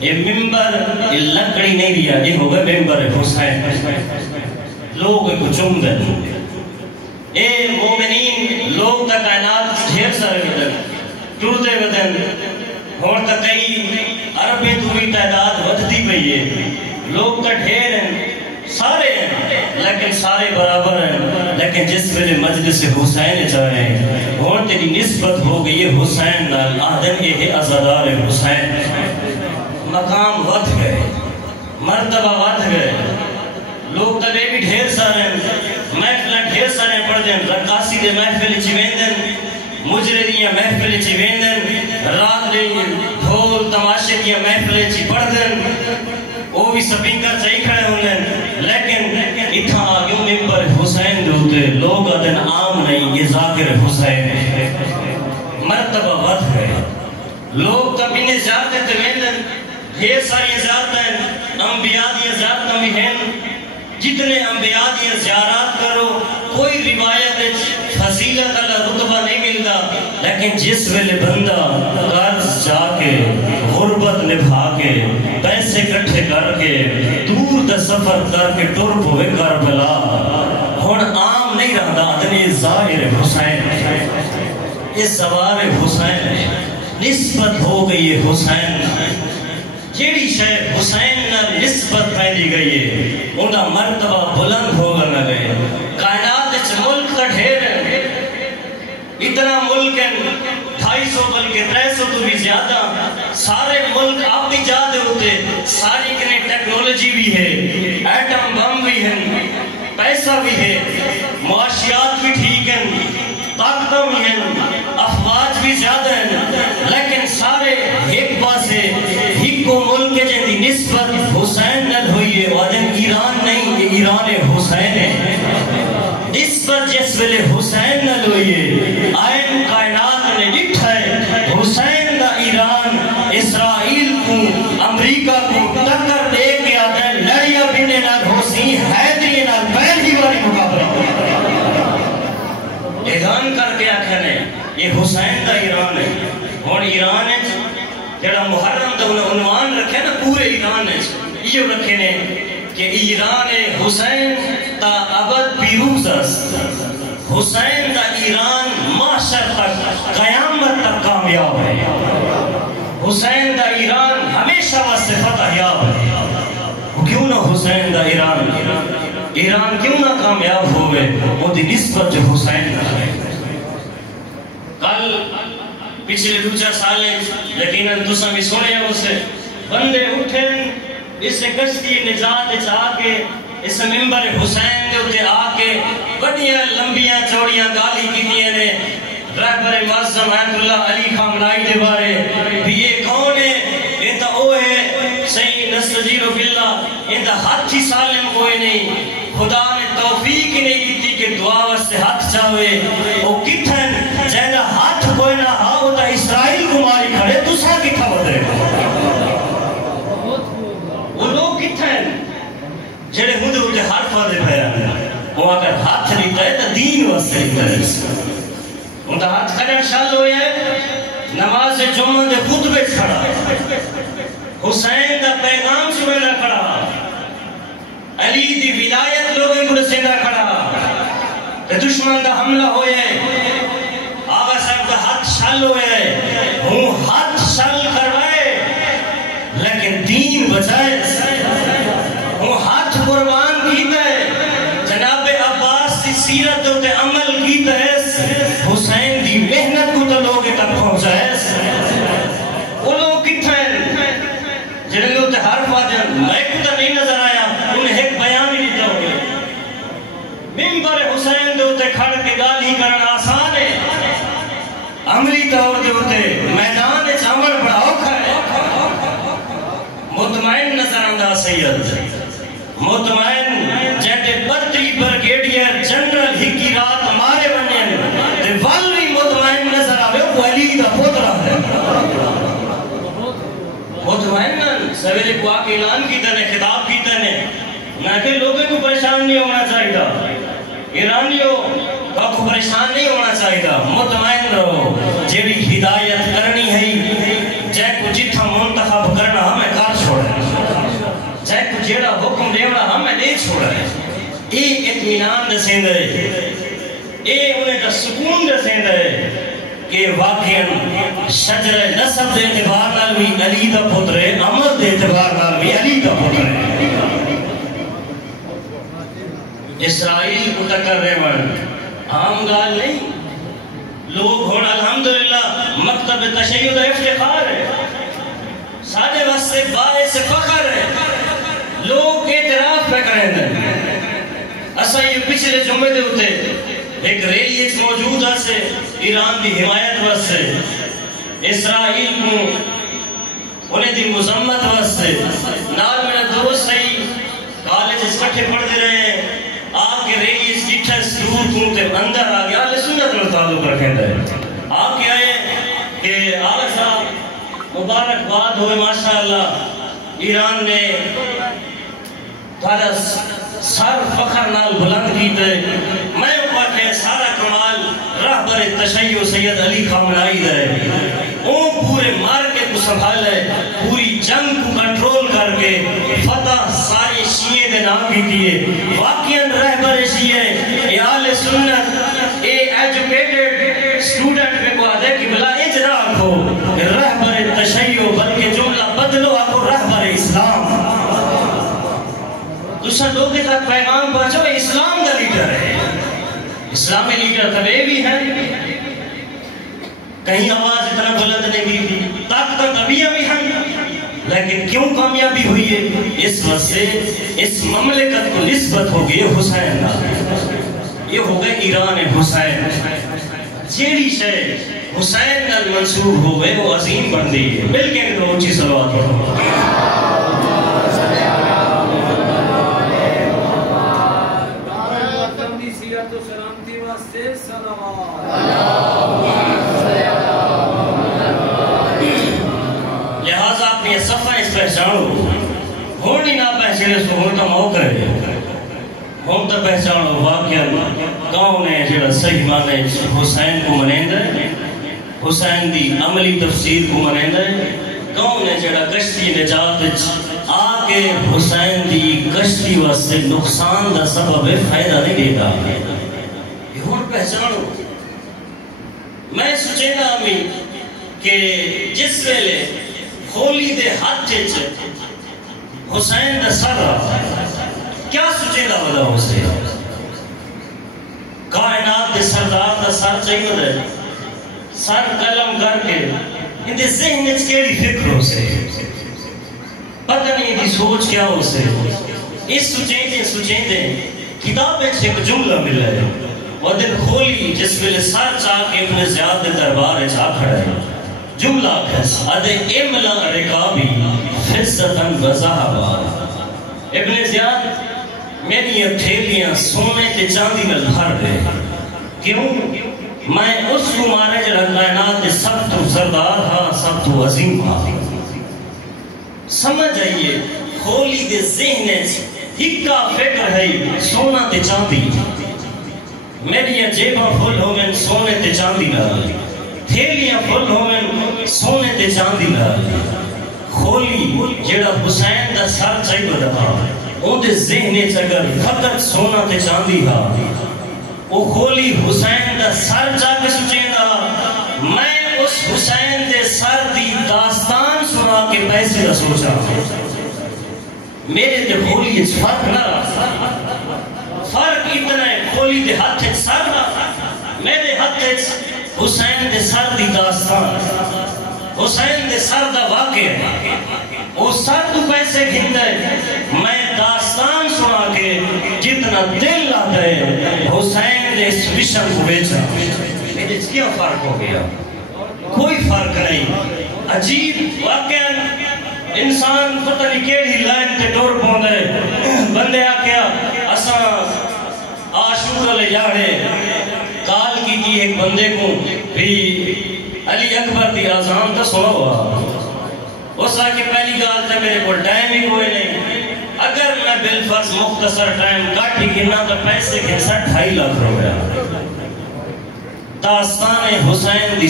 یہ ممبر یہ لکڑی نہیں دیا یہ ہوگا ممبر حسین لوگ کو چم دیں اے مومنین لوگ تا کائنات ڈھیر سارے بدن ٹوڑتے بدن اور تا کئی عربیں تو بھی تعداد ودھتی پئی ہے لوگ تا ڈھیر ہیں سارے ہیں لیکن سارے برابر ہیں لیکن جس ویلے مجلس حسین چاہیں اور تیری نسبت ہو گئی ہے حسین نال آدم یہ ازادار حسین مقام ود گئے مرتبہ ود گئے لوگ تلے بھی ڈھیر سارے ہیں محفلہ ڈھیر سارے پڑھ دیں رقاصی دے محفل چویندن مجرے دیا محفل چویندن رات دے ڈھول تماشے دیا محفل چی پڑھ دیں وہ بھی سپینکر چاہی کھڑے ہوندن لیکن اتھا آگیوں ممبر حسین دوتے لوگ آدن عام نہیں یہ ذاکر حسین مرتبہ ود گئے لوگ تب انہیں زیادہ تویندن یہ ساری زیادہ ہیں انبیاء دیا زیادہ بھی ہیں جتنے انبیاء دیا زیارات کرو کوئی روایت فضیلت اللہ رتبہ نہیں ملتا لیکن جس ویلے بندہ قرض جا کے غربت نبھا کے پیسے کٹھے کر کے دور دا سفر کر کے ٹرپ ہوئے کربلا ہون عام نہیں رہتا ادنی ظاہر حسین یہ سوار حسین نسبت ہو گئی حسین جیڑی شے حسین نال نسبت پہلی گئی ہے انہا مرتبہ بلند ہوگا نہ گئے کائنات اچھ ملک کا ڈھیر ہے اتنا ملک ہے 250 بلکہ 300 تو بھی زیادہ سارے ملک آپ بھی جاتے ہوتے ساری کنے ٹیکنولوجی بھی ہے ایٹم بم بھی ہے پیسہ بھی ہے معاشیات بھی ٹھیک ہیں طاقتوں بھی ہیں افواج بھی زیادہ ہیں لیکن سارے ایک پاسے ایک کو ملک جن دی نسبت حسین نل ہوئی ہے وادن ایران نہیں یہ ایران حسین ہے نسبت جس ویلے حسین نل ہوئی ہے آئین کائنات نے لکھا ہے حسین دا ایران اسرائیل کو امریکہ کو ٹکر دے کے آتا ہے لڑیا بنے نال حسین حیدری نال پہلی باری مقابلہ اعلان کر کے آکھنے یہ حسین دا ایران ہے اور ایران ہے جڑا محرم دا عنوان رکھے نا پورے ایران ہے یہ رکھے نے کہ ایران حسین تا ابد پیروز است حسین دا ایران معاشر تک قیامت تک کامیاب ہے حسین دا ایران ہمیشہ واسطے فتح یاب ہے کیوں نہ حسین دا ایران کیوں نہ کامیاب ہوئے وہ دی نسبت جو حسین ہے کل پچھلے 2-4 سالیں یقیناً تساں بھی سنے ہیں اسے بندے اٹھیں اس کشتی نجات چاہ کے اس ممبر حسین دے اتے آکے بڑیاں لمبیاں چوڑیاں گالی کی دیئے نے رہبر معظم آیت اللہ علی خامنائی دے بارے بھی یہ کون ہے یہ تا او ہے سید نستجیر باللہ یہ تا ہاتھ ہی سالم کوئی نہیں خدا نے توفیق ہی نہیں دیتی کہ دعا واسطے ہاتھ چاہوے وہ کتھن جہاں ہاتھ کوئی نہ ہاں وہ تا اسرائیل کو ماری کھڑے تو سا کتھا بدرے وہ لوگ کتھن جڑے ہوں دے ہر فادے پہیا دین واسطے ان کا ہاتھ کھڑا شال ہویا ہے نماز جمعہ دے خطبے کھڑا حسین دا پیغام سننا کھڑا علی دی ولایت لوگوں کو رسیدہ کھڑا تے دشمن دا حملہ ہویا ہے آغا صاحب دا ہاتھ شال ہویا ہے ہوں ہاتھ شال کروائے لیکن دین بچائے ہوں ہاتھ قربان کیتا ہے جناب عباس کی سیرت تے عمل کیتا ہے حسین دی محنت کو تو لوگ تک پہنچائے وہ لوگ کتھا ہیں جنہیں لوگ تے ہر فاجر میں کو تو نہیں نظر آیا انہیں ایک بیان ہی دیتا ہوگی ممبر حسین دے تے کھڑ کے گالی کرنا آسان ہے عملی طور دے ہوتے میدان عمل بڑا اوکھا ہے مطمئن نظر آندہ سید مطمئن جیتے برطری برگیڈیر جنرل ہی کی رات مارے بنیں تے والوی مطمئن نظر آوے وہ علی دا پوترہ ہے مطمئن سویرے کو آکے اعلان کی تنے خطاب کی تنے نہ کہ لوگوں کو پریشان نہیں ہونا چاہیے ایرانیوں کو پریشان نہیں ہونا چاہیے مطمئن رہو جیڑی ہدایت کرنی ہے جے کو جتھا منتخب کرنا ہمیں کار چھوڑا ہے جے کو جیڑا حکم دیوڑا ہمیں نہیں چھوڑا ہے ایک اطمینان دسیند ہے ایک انہیں کا سکون دسیند ہے کہ واقعاً شجر نصب دے اعتبار نال بھی علی دا پتر ہے عمل دے اعتبار نال بھی علی دا پتر ہے اسرائیل کو ٹکر رہے من عام گال نہیں لوگ ہونا الحمدللہ مکتب تشیع دا افتخار ہے سارے واسطے باعث فخر ہے لوگ اعتراف پہ کریں دیں اسا یہ پچھلے جمعے دے ہوتے ایک ریلی ایک موجود ہے ایران دی حمایت واسطے اسرائیل کو انہیں دی مذمت واسطے نال میرا دوست ہے کالج اس کٹھے پڑھ دے رہے ہیں آپ کے ریلی اس جٹھا دور کونتے اندر آگیا اللہ سنت میں تعلق رکھیں دے آپ کے آئے کہ آغا صاحب مبارکباد ہوئے ماشاءاللہ ایران نے تھوڑا سر فخر نال بلند کیتے میں اوپر کہ سارا کمال رہبر تشیع سید علی خامنائی دے وہ پورے مارکے کو سنبھال ہے پوری جنگ کو کنٹرول کر کے فتح سارے شیعہ دے نام کی دیئے واقعاً رہبر شیعہ اہل سنت اے ایجوکیٹڈ سٹوڈنٹ میں کو آدھے کہ بلا اجرا کو رہبر تشیع بلکہ جملہ بدلو آکو رہبر اسلام دوسرا لوگ کے تک پیغام پہنچو اسلام کا لیڈر ہے اسلامی لیڈر تبے بھی ہے کہیں آواز اتنا بلند نہیں تھی طاقت طبیعہ بھی ہیں لیکن کیوں کامیابی ہوئی ہے اس وقت سے اس مملکت کو نسبت ہو گئی حسین یہ ہو گئے ایران حسین جیڑی شے حسین کا منصوب ہو گئے وہ عظیم بن دی ہے مل کے دو اونچی صلوات پڑھو لہذا اپنی صفحہ اس پہچانو ہونی نہ پہچانے اس کو ہونتا موقع ہے ہونتا پہچانو واقعا کون ہے جڑا صحیح مانے حسین کو منیند ہے حسین دی عملی تفسیر کو منیند ہے کون ہے جڑا کشتی نجات آکے حسین دی کشتی واسطے نقصان دا سبب فائدہ نہیں دیتا یہ ہون پہچانو میں سوچے نا امی کہ جس ویلے خولی دے ہاتھ چیچے حسین دا سر رہا کیا سوچے دا بلا حسین کائنات دے سردار دا سر چاہیے دے سر قلم کر کے ان دے ذہن اچھ کیڑی فکر ہو سے پتہ نہیں دی سوچ کیا ہو سے اس سوچیں دے کتاب ایک جملہ ملا ہے وہ دن کھولی جس ویلے سر چاہ کے ابن زیاد دے دربار ہے چاہ کھڑا ہے جملہ کھس ادھے املا رکابی فزتاً وزہبا ابن زیاد میری اتھیلیاں سونے تے چاندی میں بھر دے کیوں میں اس کو مارے جڑا کائنات سب تو سردار ہاں سب تو عظیم ہاں سمجھ آئیے کھولی دے ذہن ہکا فکر ہے سونا تے چاندی میری جیباں پھل ہوگن سونے تے چاندی نال تھیلیاں پھل ہوگن سونے تے چاندی نال خولی جڑا حسین دا سر چاہیے رہا اون دے ذہن وچ اگر فقط سونا تے چاندی ہا او خولی حسین دا سر جا کے سوچیندا میں اس حسین دے سر دی داستان سنا کے پیسے دا سوچا میرے تے خولی وچ فرق نہ رہا فرق اتنا ہے خولی دے ہاتھ سر میرے ہاتھ حسین دے سر دی داستان حسین دے سر دا واقعہ وہ سر تو پیسے گھندا ہے میں داستان سنا کے جتنا دل لاتا ہے حسین دے اس مشن کو بیچا میرے کیا فرق ہو گیا کوئی فرق نہیں عجیب واقعہ انسان پتہ نہیں کیڑی لائن تے ٹور پوندا ہے بندے آکھیا اساں عاشور لے جاڑے کال کی تھی ایک بندے کو بھی علی اکبر دی آزان تو سنا ہوا اس آکے پہلی گال تے میرے کو ٹائم ہی کوئی نہیں اگر میں بالفرض مختصر ٹائم کاٹی گنا تو پیسے کے 2.5 لاکھ روپیہ داستان حسین دی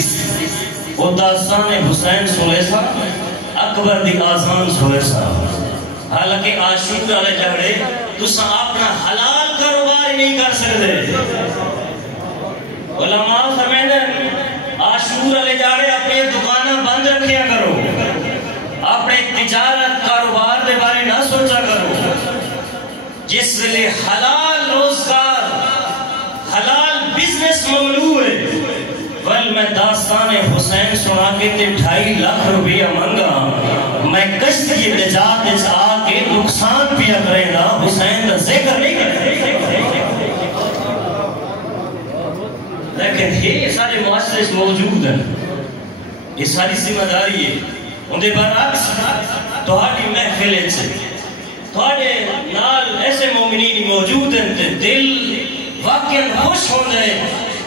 وہ داستان حسین سنے سا اکبر دی آزان سنے سا حالانکہ عاشور والے جھگڑے تسا اپنا حلال کاروبار ہی نہیں کر سکتے علماء فرمائیں عاشور والے جھگڑے اپنی دکانیں بند رکھیا کرو اپنے تجارت کاروبار دے بارے نہ سوچا کرو جس لئے حلال روزگار حلال بزنس ممنوع ہے ول میں داستان حسین سنا کے 2.5 لاکھ روپیہ منگا میں کشتی نجات اس آ کے نقصان پیا کریں گا حسین کا ذکر نہیں کریں لیکن یہ سارے معاشرے موجود ہیں یہ ساری ذمہ داری ہے ان دے برعکس تہاڈی محفل سے تہاڈے نال ایسے مومنین موجود ہیں تے دل واقعاً خوش ہوندے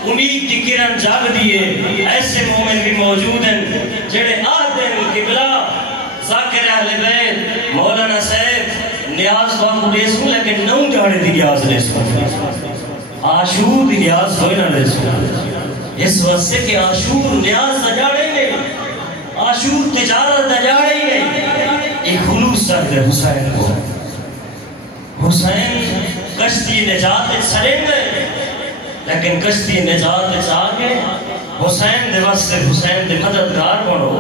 امید کی کرن جاگ دیئے ایسے مومن بھی موجود ہیں جڑے آدھے قبلہ ذاکر اہل بیت مولانا صاحب نیاز واقع دیسوں لیکن نو جاڑے دی نیاز دیسوں عاشور دی نیاز ہوئی نہ دیسوں اس وقت سے کہ عاشور نیاز دا جاڑے نہیں عاشور تجارت دا جاڑے ہی نہیں ایک خلوص سکتے حسین کو حسین کشتی نجات سرندے لیکن کشتی نجات آگے حسین دے واسطے حسین دے مددگار بڑھو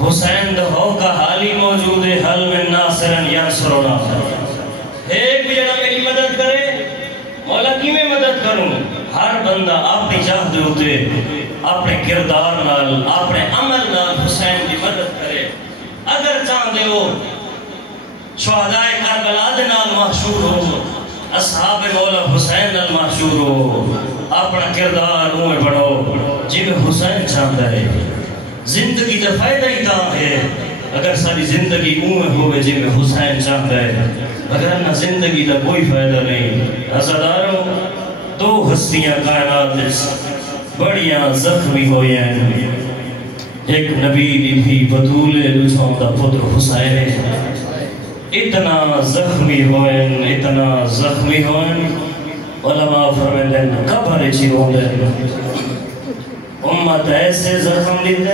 حسین دے ہو کا حالی موجود ہے حل من ناصرن ینصرنا ایک بھی جنہ میری مدد کرے مولا کی میں مدد کروں ہر بندہ اپنی چاہ دے ہوتے اپنے کردار نال اپنے عمل نال حسین دی مدد کرے اگر چاہ دے ہو شہدائے کربلا دے نال محشور ہو اصحاب مولا حسین نال محشور ہو اپنا کردار میں بڑھو جی میں حسین چاہتا ہے زندگی دا فائدہ ہی تا ہے اگر ساری زندگی میں ہوئے جی میں حسین چاہتا ہے اگر نہ زندگی دا کوئی فائدہ نہیں عزاداروں دو ہستیاں کائنات بڑیاں زخمی ہوئے ہیں ایک نبی بھی بطول لچھوں دا پتر حسین ہے اتنا زخمی ہوئے علماء فرمائیں قبر چی ہوندے امت ایسے زخم لیتے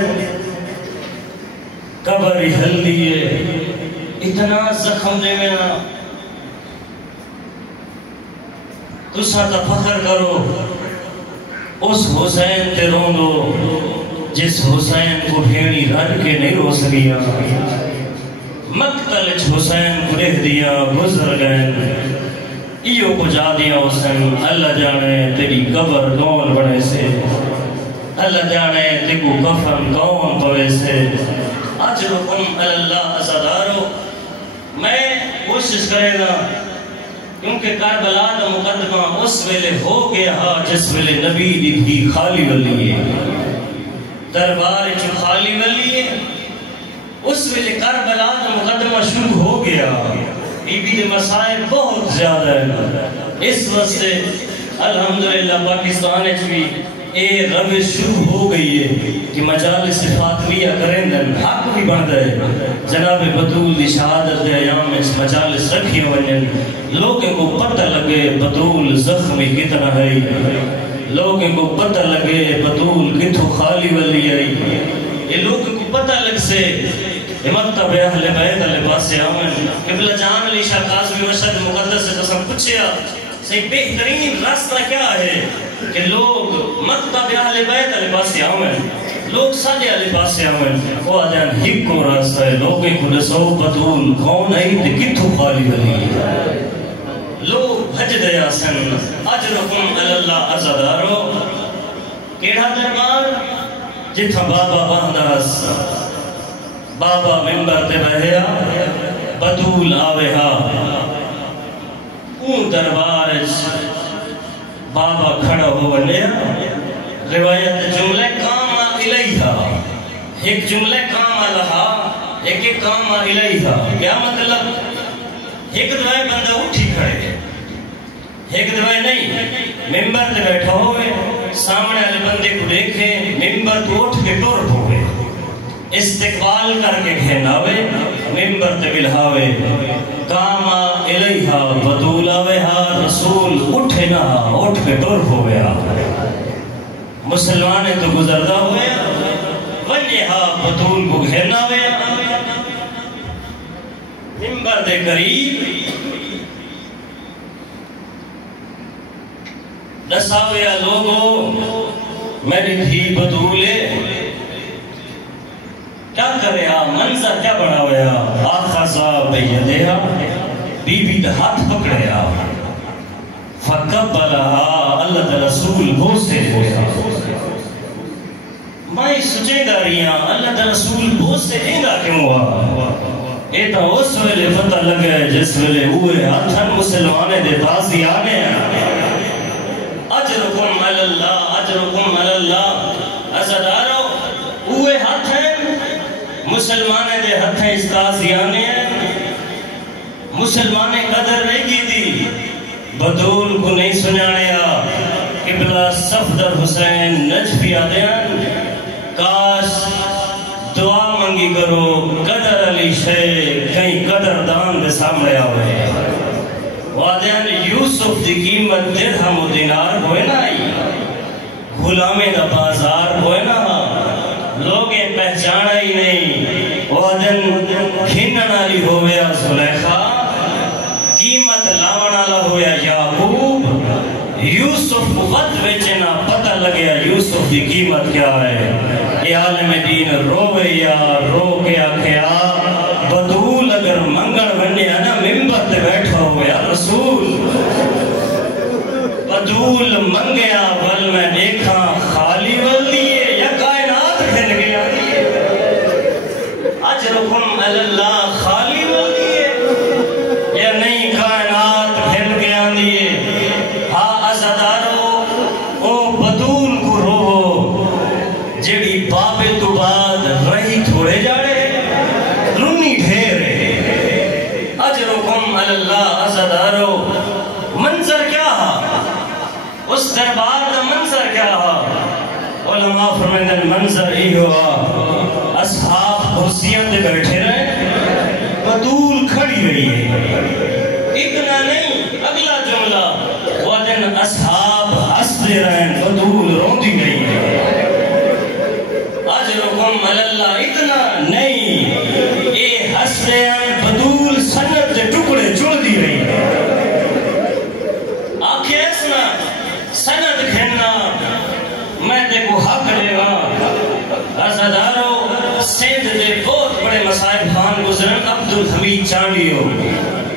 قبر حل لیے اتنا زخم دے میں تسا تا فخر کرو اس حسین تے روندو جس حسین کو بھیڑی رڑ کے نہیں رو سکیا مقتل حسین کو رہ دیا گزر گئے ایو کو جا دیا حسین اللہ جانے تیری قبر کون بڑے سے اللہ جانے تیکو کفن کون پوے سے اجرکم اللہ عزادارو میں کوشش کرے گا کیونکہ کربلا دا مقدمہ اس ویلے ہو گیا جس ویلے نبی دی خالی ولی ہے دربار جو خالی ولی ہے اس ویلے کربلا دا مقدمہ شروع ہو گیا بی بی دے مسائل بہت زیادہ ہے اس وقت سے الحمدللہ پاکستان بھی اے روش شروع ہو گئی ہے کہ مجالس فاطمیہ کریں دن حق بھی بن گئے جناب بطول دی شہادت دے ایام اس مجالس رکھی ونن لوگوں کو پتہ لگے بطول زخمی کتنا ہے لوگوں کو پتہ لگے بطول کتھو خالی ولی آئی یہ لوگوں کو پتہ لگ سے مکتب اہل بیت علیہ پاسے آمن قبلہ جان علی شاہ قاسمی مشہد مقدس سے قسم پوچھیا صحیح بہترین راستہ کیا ہے کہ لوگ مکتب اہل بیت علیہ پاسے آمن لوگ ساجے علیہ پاسے آمن وہ آدھان ہک کو راستہ ہے لوگیں کو دسو بطول کون ہے تے کتھو خالی ولی لوگ بھج دیا سن اجرکم اللہ عزدارو کیڑا دربار جتھا بابا بانداس بابا ممبر تے بہیا بطول آوے اون دربار بابا کھڑا ہو نیا روایت جملے کام الیہا ایک جملے کام لہا ایک کام الیہا کیا مطلب ایک دعائے بندہ اٹھی کھڑے ایک دعائے نہیں ممبر تے بیٹھا ہوئے سامنے والے بندے کو دیکھے ممبر تو اٹھ کے ٹور ہوئے استقبال کر کے کھیناوے ممبر تے بلہاوے کاما الیہا بطولاوے رسول اٹھے نہ اٹھ کے ٹور ہوئے مسلمانے تو گزردہ ہوئے ونیہا بطول کو گھیناوے ممبر دے قریب دساوے لوگو میری دھی بطولے کیا کرے منظر کیا بڑھا ہویا آخا صاحب بیدیا بی بی دا ہاتھ پکڑیا فقبلہا اللہ دا رسول بوسے ہویا میں سچے گا رہیاں اللہ دا رسول بوسے اینگا کیوں ہوا ایتا اس ویلے پتہ لگے جس ویلے ہوئے ہاتھن مسلمانے دے تازی آنے اجرکم اللہ عزدارو ہوئے ہاتھن مسلمانے دے ہتھیں استازیانے ہیں مسلمانے قدر نہیں کی تھی بدول کو نہیں سنانے قبلہ صفدر حسین نجفی آدھیان کاش دعا منگی کرو قدر علی شیخ کہیں قدر دان دے سامنے آوے وعدیان یوسف دی قیمت درہم و دینار ہوئے نا آئی غلامی دا بازار ہوئے نا لوگیں پہچانا ہی نہیں وہ دن کھننا لی ہویا زلیخا قیمت لاونا ہویا یعقوب یوسف ود ویچنا پتہ لگیا یوسف کی قیمت کیا ہے یہ عالم دین روے یا رو کے آکھیا بدول اگر منگل بننے آنا ممبر تے بیٹھا ہویا رسول بدول منگیا بل میں دیکھا خالی ولیے یا کائنات کھن گیا اجرکم اللہ خالی ولیے یا نہیں کائنات کھن گیا دیئے ہاں عزدارو او بدول کو رو جڑی بابے تو بعد رہی تھوڑے جاڑے رونی ڈھیرے اجرکم اللہ عزدارو منظر کیا ہا اس دربار دا منظر کیا ہا علماء فرمائندن منظر ہی ہوا اصحاب کرسیاں دے بیٹھے رہے بدول کھڑی رہی ہے اتنا نہیں اگلا جملہ وَدن اصحاب ہستے رہے بدول روندی گئی ہے اجرکم اللہ اتنا نہیں اے ہستے ہیں بدول سنت دے ٹکڑے چڑ دی رہی ہے آنکھیں ایسنا سند کھننا میں دیکھو حق لے گا عزدارو سیدھ دے بہت بڑے مسائب خان گزرن عبدالحمید چانڈیو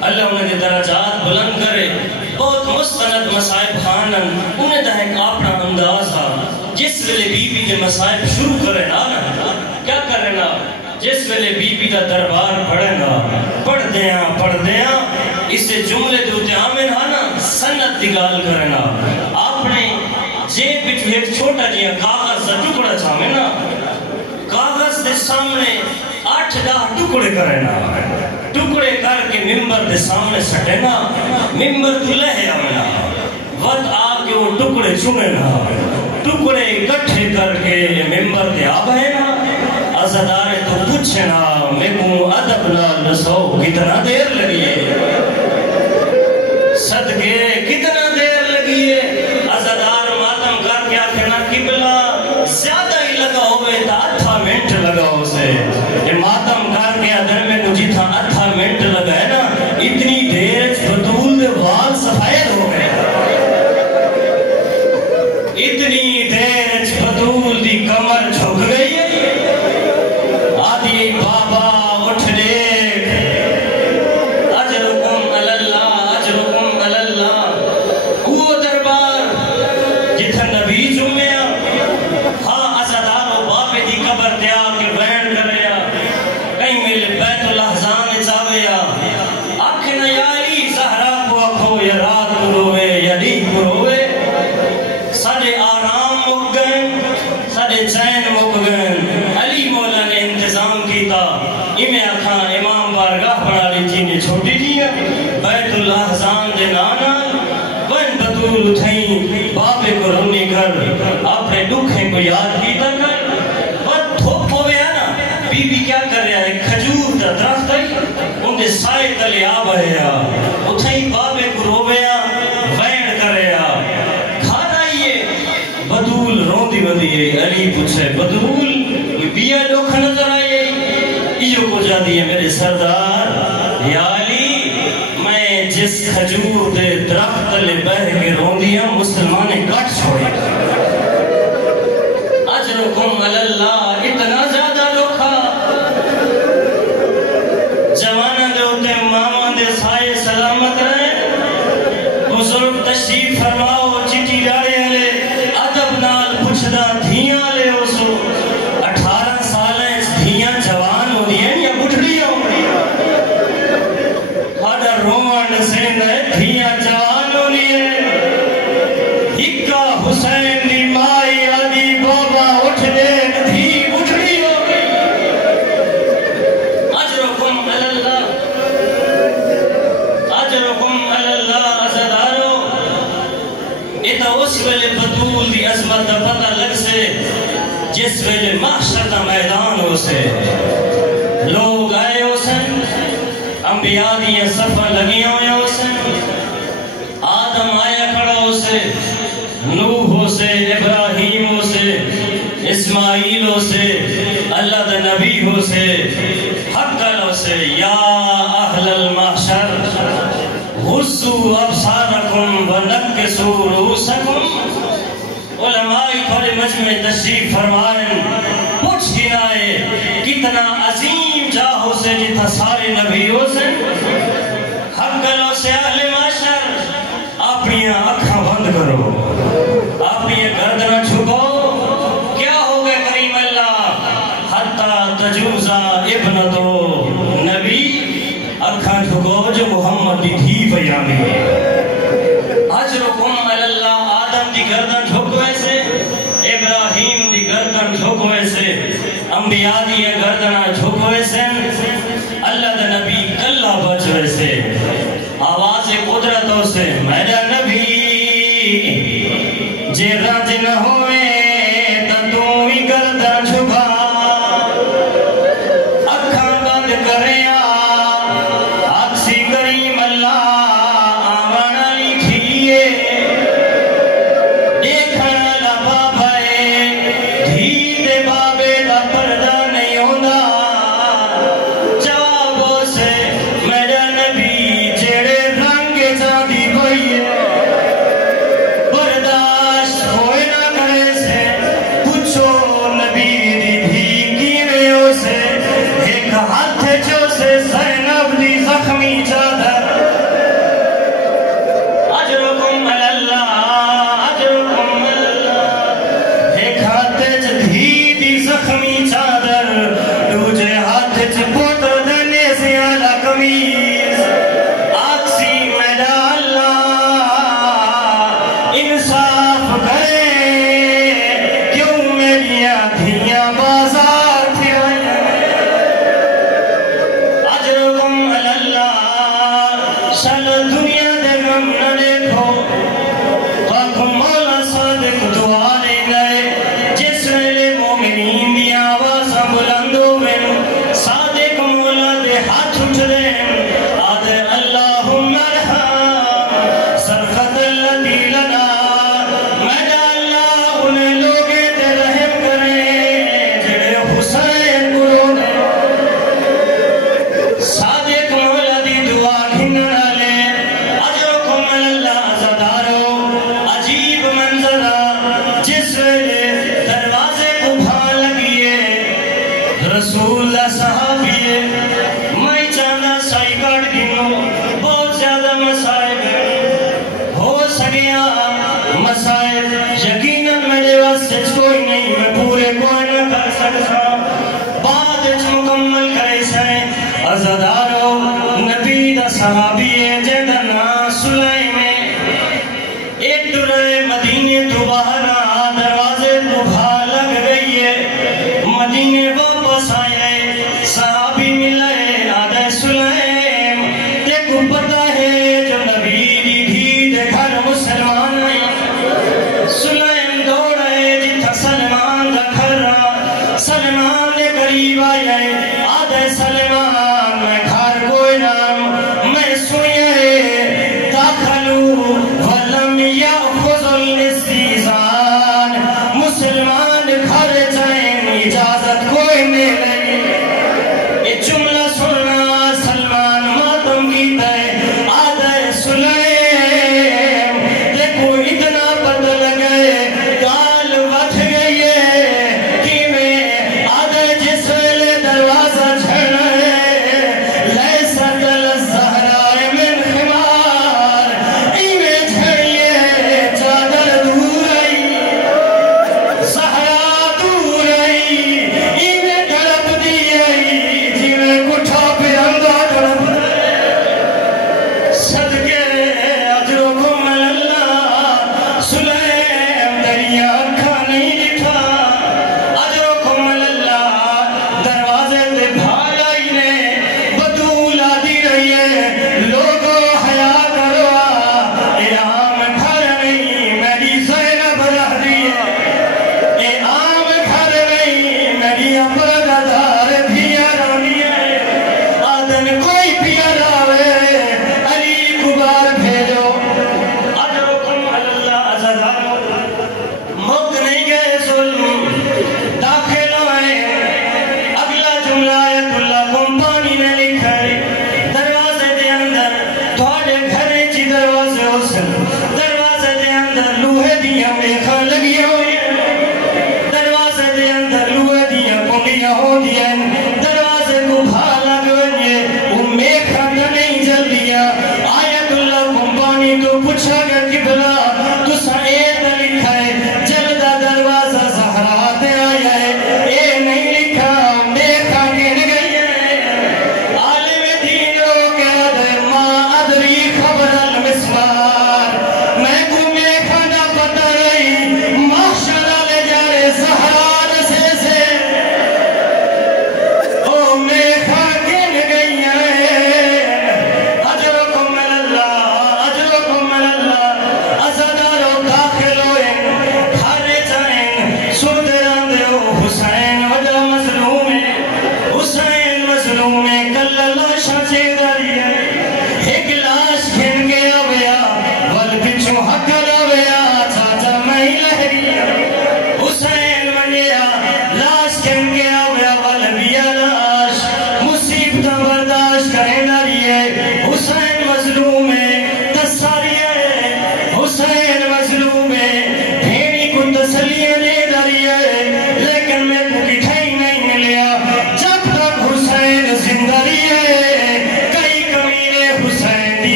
اللہ انہیں دے درجات بلند کرے بہت مستند مسائب خانن انہیں دہ ایک اپنا انداز تھا جس ویلے بی بی دے مسائب شروع کرے نا کیا کرے نا جس ویلے بی بی دا دربار پڑھے نا پڑھ دیاں اسے جملے دوتے آمین نا سنت دگال کرے نا اپنے جیب بچو ایک چھوٹا جیا کاغذ دا ٹکڑا چاہمیں نا کاغذ دے سامنے 8-10 ٹکڑے کرے نا ٹکڑے کر کے ممبر دے سامنے سٹے نا ممبر تو لہے آمنا ود آگے وہ ٹکڑے چنے نا ٹکڑے اکٹھے کر کے ممبر پہ آ گئے نا عزادار تو پوچھنا میں کو ادب نال نسو کتنا دیر لگی ہے صدقے کتنا دیر لگی ہے عزادار ماتم کر کے آکھنا قبلہ زیادہ ہی لگا ہوئے تا 8 منٹ لگا ہو سے یہ ماتم کر کے ادھر میں کچھ تھا 8 منٹ لگا ہے نا اتنی دیر بطول دے وال سفید ہو گئے اتنی دیر بطول دی کمر جھک گئی آدھی بابا اٹھ دیکھ اجرکم اللہ وہ دربار جتھا نبی جمعہ ہاں عزادار و بابے دی قبر دیا کے بین کریا کہیں ملے بیت اللہ زان چاویا آکھنا یا علی زہرا کو اکھو یا رات کو روے یا دیکھ کو روے سارے آرام مک گئے سارے چین مک گئے علی مولا نے انتظام کیتا امیں آکھاں امام بارگاہ بنا لی چینے چھوٹی جیا بیت اللہ زان دے نانا ون بطول اٹھائیں بابے کو رونی کر اپنے دکھیں کو یاد کیتا کر ون دھوپ ہوئے نا بی بی کیا کر رہا ہے کھجور دا درخت ہے ان دے سائے تلے آ بہیا اٹھائیں بابے کو رویا وین کر رہا کھانا یہ بدول روندی بدی ہے علی پوچھے بدول یہ بیا لوکھ نظر آئے ایو کو جا دیئے میرے سردار یا علی میں جس کھجور دے درخت لے بہ کے روندیاں مسلمانے کٹ چھوڑے اجرکم اللہ اتنا زیادہ لوکھا جوانہ دے ہوتے ماما دے سائے سلامت رہے بزرگ تشریف فرماؤ چٹی ڈاڑے لے ادب نال پچھدا دھیاں لے اسو 18 سالیں دھیاں جوان ہو دیا یا بٹھڑی ہو ہاڈا روان سین ہے دھیاں جوان ہو لیے ہکا حسین دی مائی آدھی بابا اٹھ دے دھی بٹھڑی ہو گئی اجرکم اللہ عزادارو ایتا اس ویلے بطول دی عظمت دا پتہ لگ سے جس ویلے محشر دا میدان ہو سے لوگ آئے ہو سن انبیاء دیا صفحہ لگی ہوئے ہو سن آدم آیا کھڑا ہو سے نوح ہو سے ابراہیم ہو سے اسماعیل ہو سے اللہ دا نبی ہو سے حقل ہو سے یا اہل المحشر غصوا ابصارکم ونکسوا رؤوسکم علماء پر مجمع تشریف فرمائیں پوچھ گنائے کتنا عظیم جاہو سے جتنا سارے نبیوں سے حقلوں سے اہل معاشر اپنی آنکھاں بند کرو اپنی گردنہ چھپو کیا ہوگا کریم اللہ حتی تجوزہ ابنتو نبی آنکھاں چھپو جو محمد دی تھی بیانی اجرکم اللہ آدم دی گردن چھپوے سے ابراہیم دی گردن چھپوے سے انبیاء دی گردنہ چھپوے سے اللہ دا نبی کلہ بچوے سے آواز قدرتوں سے میرا نبی جے راج نہ ہوئے تا تو ہی گردن چھپا اکھاں بند کریا اکسی کریم اللہ آوانا لکھیے دیکھنا لبا بھائے دھیتے بابے دا پردہ نہیں ہوندہ جوابوں سے میرا نبی جیڑے رنگ جاندی بھئیے برداشت ہوئے نہ کرے جس ویلے دروازے کو بھا لگیے رسول